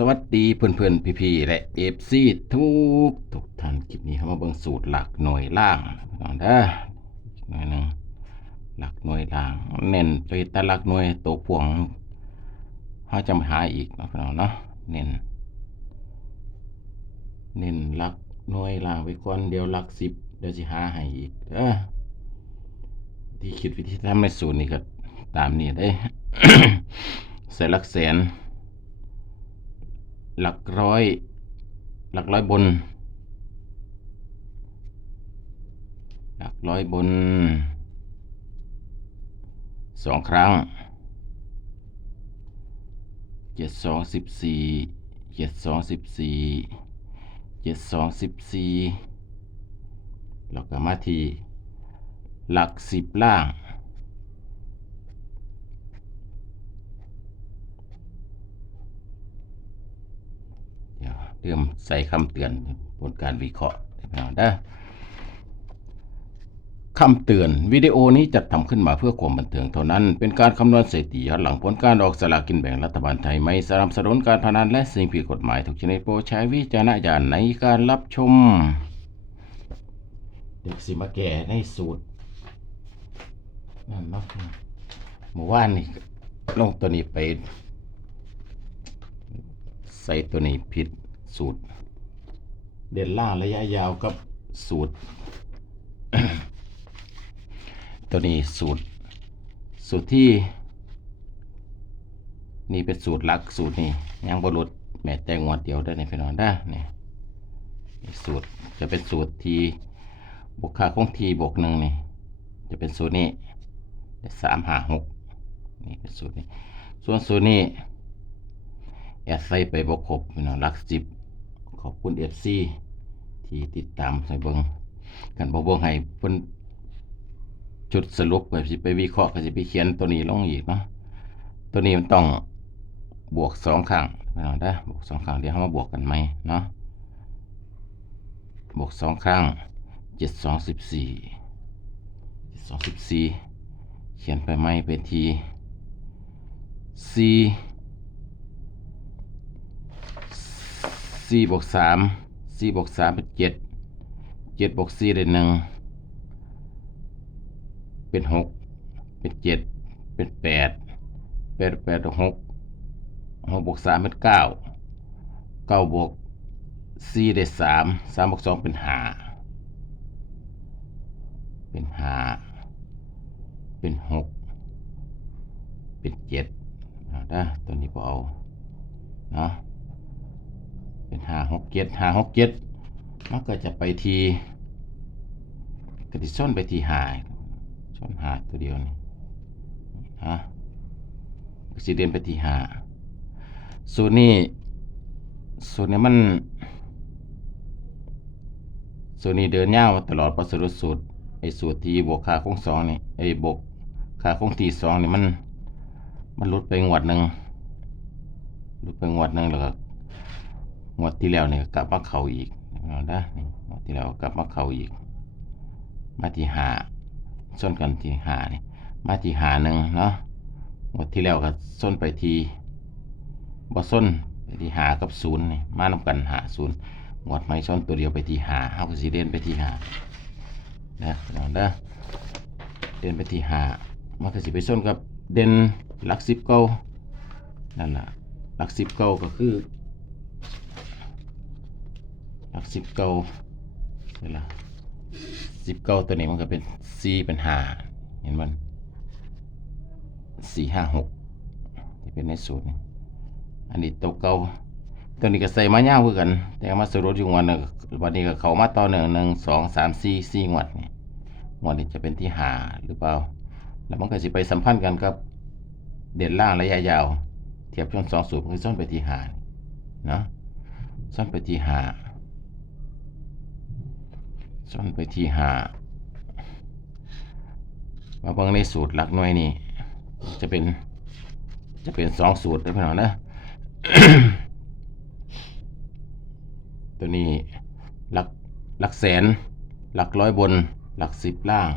สวัสดีเพื่อนๆพี่ๆและเอฟซีทุกทุกท่านคลิปนี้เขามาเบิ่งสูตรหลักหน่วยล่างน้องเด้อหน่อยหนึ่งหลักหน่วยล่างเน้นไปแต่หลักหน่วยตัวพวงเขาจะมาหาอีกนะพี่น้องเนาะเน้นเน้นหลักหน่วยล่างไปก่อนเดี๋ยวหลักสิบเดี๋ยวจะหาให้อีกเด้อที่คิดวิธีทำในสูตรนี้ก็ตามนี้ได้ใส่หลักแสน หลักร้อย หลักร้อยบน หลักร้อยบนสองครั้งเจ็ดสองสิบสี่เจ็ดสองสิบสี่เจ็ดสองสิบสี่แล้วก็มาที หลักสิบล่าง เดี๋ยวเริ่มใส่คำเตือนผลการวิเคราะห์นะเด้คำเตือนวิดีโอนี้จัดทำขึ้นมาเพื่อความบันเทิงเท่านั้น เป็นการคำนวณสถิติย้อนหลังผลการออกสลากกินแบ่งรัฐบาลไทยไม่สนับสนุนการพนันและสิ่งผิดกฎหมายทุกชนิดโปรดใช้วิจารณญาณในการรับชม เด็กสิมาแก่ในสูตรนั่นเนาะเมื่อวานนี่ลงตัวนี้ไป ใส่ตัวนี้ผิด สูตร เด่นล่างระยะยาวกับสูตร ตัวนี้สูตร สูตรที่ นี่เป็นสูตรหลักสูตรนี่ยังบรุษแม่แต่งวดเดียวได้ในพี่น้องได้เนี่นี่สูตรจะเป็นสูตรที่บวกค่าคงทีบวกหนึ่งนี่จะเป็นสูตรนี้สามห้าหกนี่เป็นสูตรนี้ ส่วนสูตรนี้แอดใส่ไปบวกครบพี่น้องรักสิบ ขอบคุณเอฟซีที่ติดตามใส่เบิงกันบ่เบิงให้เพิ่นจุดสรุปก็สิไปวิเคราะห์ก็สิไปเขียนตัวนี้ลงอีกเนาะตัวนี้มันต้องบวกสองข้างพี่น้องได้บวกสองข้างเดี๋ยวเรามาบวกกันไหมเนาะบวกสองข้างเจ็ดสองสิบสี่เจ็ดสองสิบสี่เขียนไปไหมเป็นทีสี่ สี่บวกสามสี่บวกสามเป็นเจ็ดเจ็ดบวกสี่ได้หนึ่งเป็นหกเป็นเจ็ดเป็นแปดแปดแปดหกหกบวกสามเป็นเก้าเก้าบวกสี่ได้สามสามบวกสองเป็นห้าเป็นห้าเป็นหกเป็นเจ็ดเอาได้ตัวนี้พอเอาเนาะ เป็นห้าหกเจ็ดหาหกเจ็ดมันก็จะไปทีกระดิส้นไปทีหาส้นหาตัวเดียวนี่ฮะก็สิเดินไปทีหาสูตรนี้สูตรนี้มันสูตรนี้เดินยาวตลอดประสรุปสูตรไอ้สูตรที่บวกค่าคงสองนี่ไอ้บวกค่าคงทีสองนี่มันมันลดไปงวดหนึ่งลดไปงวดหนึ่งแล้วก็ งวดที่แล้วเนี่ยกลับมาเข่าอีกเอาได้งวดที่แล้วกลับมาเข่าอีก มาที่หาส้นกันที่หาเนี่ยมาที่หาหนึ่งเนาะงวดที่แล้วก็ส้นไปทีบ่ส้นไปที่หากับศูนย์นี่มานำกันหาศูนย์งวดไม่ส้นตัวเดียวไปที่หาเฮาก็สิเด่นไปที่หานะเอาได้เด่นไปที่หามันก็สิไปส้นกับเด่นลักสิบเก้านั่นแหละหลักสิบเก้าก็คือ ลักสิบเก้าเวลาสิบเก้าตัวนี้มันก็เป็นสี่เป็นหาเห็นมันสี่ห้าหกที่เป็นในสูตรนี่อันนี้ตัวเก่าตัวนี้ก็ใส่มาเงาวคือกัน แต่มาสรุปอยู่วันนึงวันนี้ก็เขามาต่อหนึ่งหนึ่งสองสามสี่สี่งวดนี่งวดนี้จะเป็นที่หาหรือเปล่า แล้วมันก็จะไปสัมพันธ์กันกับเด่นล่างระยะยาว เทียบช่วงสองสูตรคือส้นไปที่หาเนาะส้นไปที่หา ส่วนไปที่หามาเบิ่งในสูตรหลักหน่วยนี่จะเป็นจะเป็นสองสูตรนะพี่น้องนะตัวนี้หลักหลักแสน หลักร้อยบน หลักสิบล่าง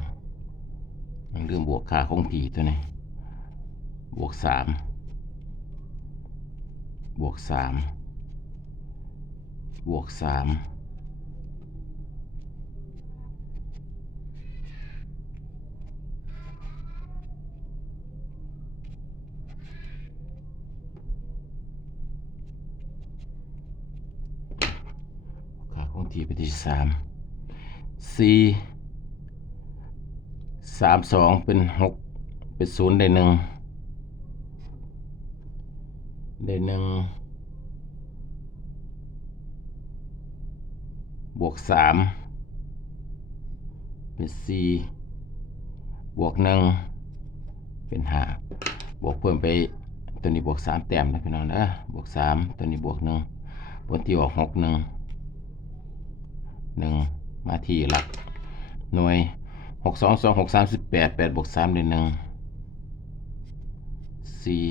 มันลืมบวกค่าคงที่ตัวนี้ บวกสามบวกสามบวกสาม ที่ไปที่สามสี่สามสองเป็นหกเป็นศูนย์ได้หนึ่งได้หนึ่งบวกสามเป็นสี่บวกหนึ่งเป็นห้าบวกเพิ่มไปตัวนี้บวกสามแต้มนะพี่น้องนะบวกสามตัวนี้บวกหนึ่งบนที่ออกหกหนึ่ง หนึ่งมาที่หลัก หน่วยหกสองสองหกสามสิบแปดแปดบวกสามได้หนึ่งสี่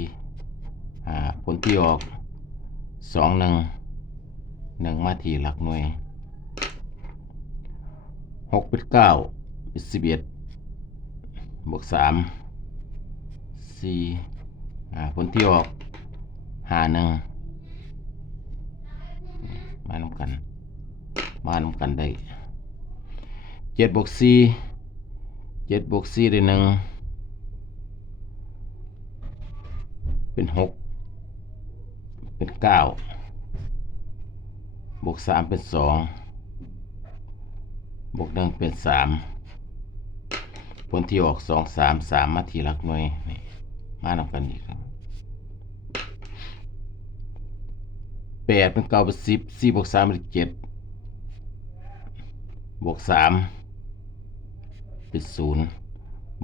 อ่าผลที่ออกสองหนึ่งหนึ่งมาที่หลักหน่วยหกเป็นเก้าเป็นสิบเอ็ดบวกสามสี่อ่าผลที่ออกห้าหนึ่งมานำกัน มานำกันได้เจ็ดบวกสี่เจ็ดบวกสี่ได้หนึ่งเป็นหกเป็นเก้าบวกสามเป็นสองบวกหนึ่งเป็นสามผลที่ออกสองสามสามมาทีลักหน่วยนี่มานำกันอีกครับแปดเป็นเก้าเป็นสิบสี่บวกสามเป็นเจ็ด บวกสามเป็นศูนย์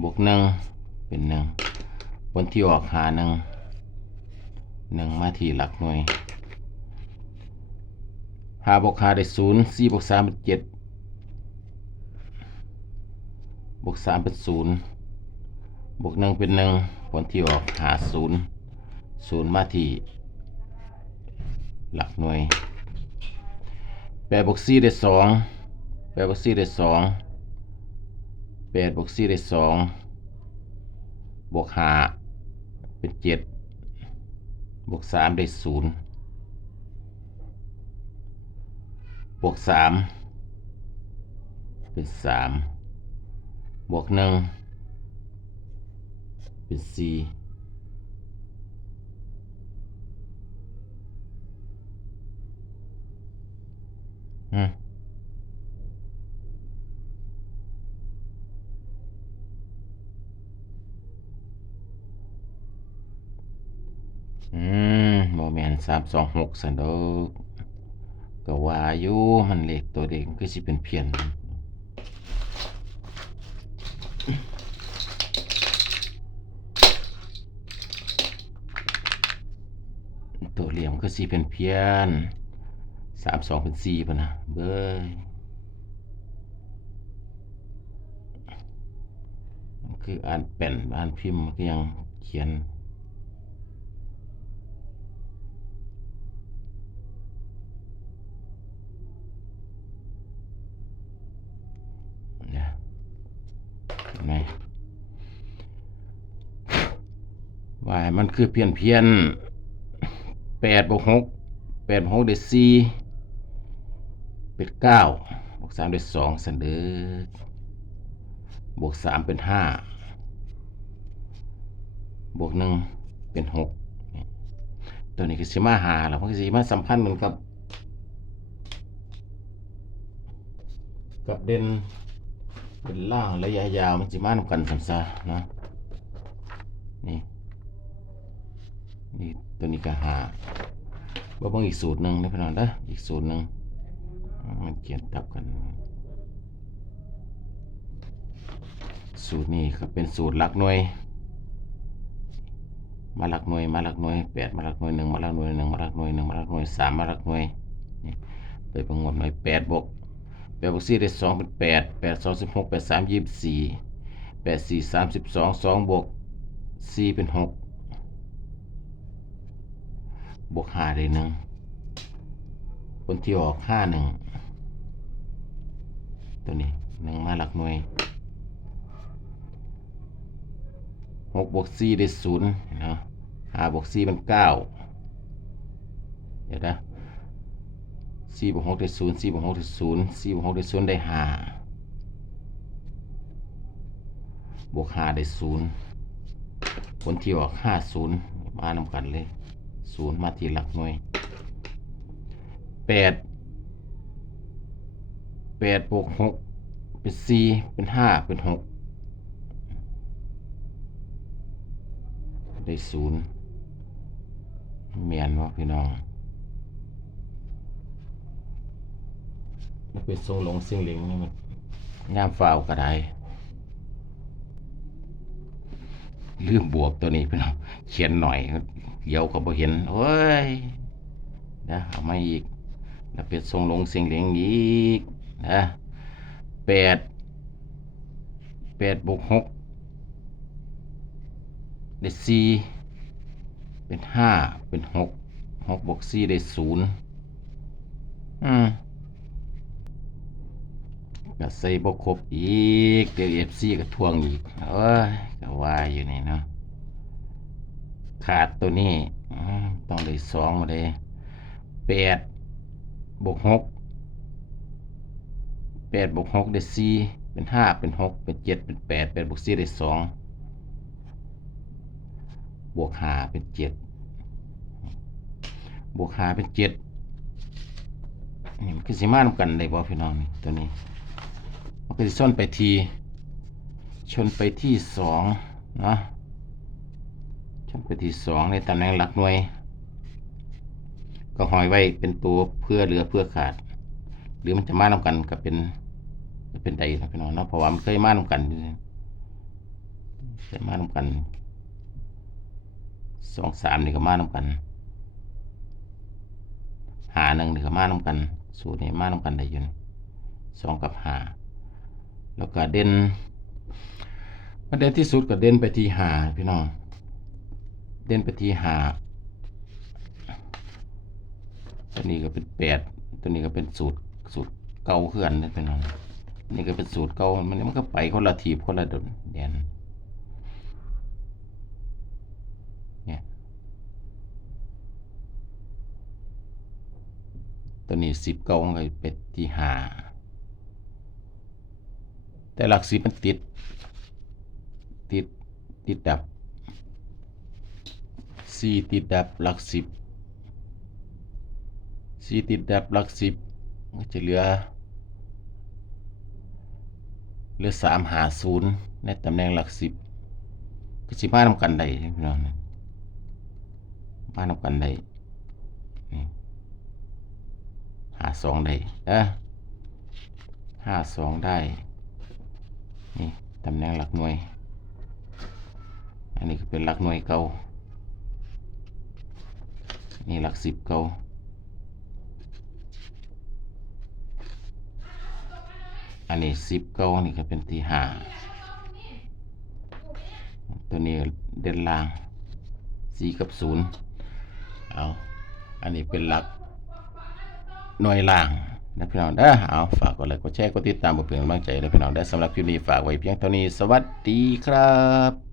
บวกหนึ่งเป็นหนึ่งผลที่ออกหาหนึ่งหนึ่งมาที่หลักหน่วยหาบวกหาได้ศูนย์สี่บวกสามเป็นเจ็ดบวกสามเป็นศูนย์บวกหนึ่งเป็นหนึ่งผลที่ออกหาศูนย์ศูนย์มาที่หลักหน่วยแปดบวกสี่ได้สอง แปดบวกสี่ได้สองแปดบวกสี่ได้สองบวกห้าเป็นเจ็ดบวกสามได้ศูนย์บวกสามเป็นสามบวกหนึ่งเป็นสี่อืม อืมโมเมน สองหกสันดอกก็ว่าอยู่มันเลขตัวเด็กก็สิเป็นเพี้ยนตัวเหลี่ยมก็สิเป็นเพี้ยนสามสองเป็นสี่ป่ะนะเบ้ยคืออ่านเป็นอ่านพิมพ์ก็ยังเขียน เนี่ยเห็นไหม ว่ามันคือเพี้ยนเพียนแปดบวกหกแปดบวกหกได้สี่เป็นเก้าบวกสามได้สองสันเดอบวกสามเป็นห้าบวกหนึ่งเป็นหกตัวนี้คือสิมาหาแล้วมันคือสิมาสัมพันธ์กันกับ กับเด่นเป็นล่างระยะยาวมันจะมานำกันสันซะนะนี่ นี่ตัวนี้ก็หาบ่บิ่งอีกสูตรหนึ่งนะพี่น้องเด้ออีกสูตรหนึ่งมันเขียนทับกัน สูตรนี้ก็เป็นสูตรหลักหน่วย มาหลักหน่วยมาหลักหน่วยแปดมาหลักหน่วยหนึ่งมาหลักหน่วยหนึ่งมาหลักหน่วยหนึ่งมาหลักหน่วยสามมาหลักหน่วยไปประงวดหน่วยแปดบวกแปดบวกสี่ได้สองเป็นแปดแปดสองสิบหกแปดสามยี่สิบสี่แปดสี่สามสิบสองสองบวกสี่เป็นหก บวกห้าได้หนึ่งผลที่ออกห้าหนึ่งตัวนี้หนึ่งมาหลักหน่วยหกบวกสี่ได้ศูนย์เนาะห้าบวกสี่เป็นเก้าเดี๋ยวนะสี่บวกหกได้ศูนย์สี่บวกหกได้ศูนย์สี่บวกหกได้ศูนย์ได้ห้าบวกห้าได้ศูนย์ผลที่ออกห้าศูนย์มานำกันเลย ศูนย์มาที่หลักหน่วยแปดแปดบวกหกเป็นสี่เป็นห้าเป็นหกได้ศูนย์เมียนวะพี่น้องมันเป็นทรงหลงสิ่งเหลงนี่มันย่ามฟ้าวก็ได้ ลืมบวกตัวนี้พี่น้องเขียนหน่อยเดี๋ยวก็บ่เห็นโอ้ยนะเอามาอีกแล้วเป็นทรงลงเสิ่งเหลงอีกนะแปดแปดบวกหกได้สี่เป็นห้าเป็นหกหกบวกสี่ได้ศูนย์อืม ก็ใส่บ่ครบอีกเดี๋ยวเอฟซีก็ทวงอีกโอ้ยก็ว่าอยู่นี่เนาะขาดตัวนี้ต้องได้สองมาเลยแปดบวกหกแปดบวกหกได้สี่เป็นห้าเป็นหกเป็นเจ็ดเป็นแปดแปดบวกสี่ได้สองบวกห้าเป็นเจ็ดบวกห้าเป็นเจ็ดนี่มันคือสิมานำกันได้บ่พี่น้องนี่ตัวนี้ มันก็จะชนไปที ชนไปที่สองนะชนไปที่สองในตำแหน่งหลักหน่วย ก็หอยไว้เป็นตัวเพื่อเหลือเพื่อขาด หรือมันจะมานำกันก็เป็นเป็นใดนะพี่น้องเนาะเพราะว่ามันเคยมานำกันเคยมานำกันสองสามนี่ก็มานำกันหาหนึ่งนี่ก็มานำกัน สูตรนี่มานำกันได้ยินสองกับหา แล้วก็เด่นประเด็นที่สุดก็เด่นไปที่หาพี่น้อง เด่นไปที่หาตัวนี้ก็เป็นแปดตัวนี้ก็เป็นสูตรสูตรเก่าเขื่อนนี่พี่น้อง นี่ก็เป็นสูตรเก่ามันมันก็ไปคนละทีคนละดนเด่นเนี่ยตัวนี้สิบเก่ามันก็เป็นที่หา แต่หลักสิบมันติด ติด ติดดับสี่ติดดับหลักสิบสี่ติดดับหลักสิบก็จะเหลือ เหลือสามหาศูนย์ในตำแหน่งหลักสิบก็สิมาทำกันได้พี่น้องนะมาทำกันได้หาสองได้เด้อห้าสองได้ นี่ตำแหน่งหลักหน่วย อันนี้ก็เป็นหลักหน่วยเก่า นี่หลักสิบเก่า อันนี้สิบเก่านี่ก็เป็นที่ห้าตัวนี้เด่นล่างสี่กับศูนย์เอา อันนี้เป็นหลักหน่วยล่าง นะพี่น้องเด้อเอาฝากกดไลค์กดแชร์กดติดตามเพื่อเป็นกำลังใจนะพี่น้องได้อสำหรับคลิปนี้ฝากไว้เพียงเท่านี้สวัสดีครับ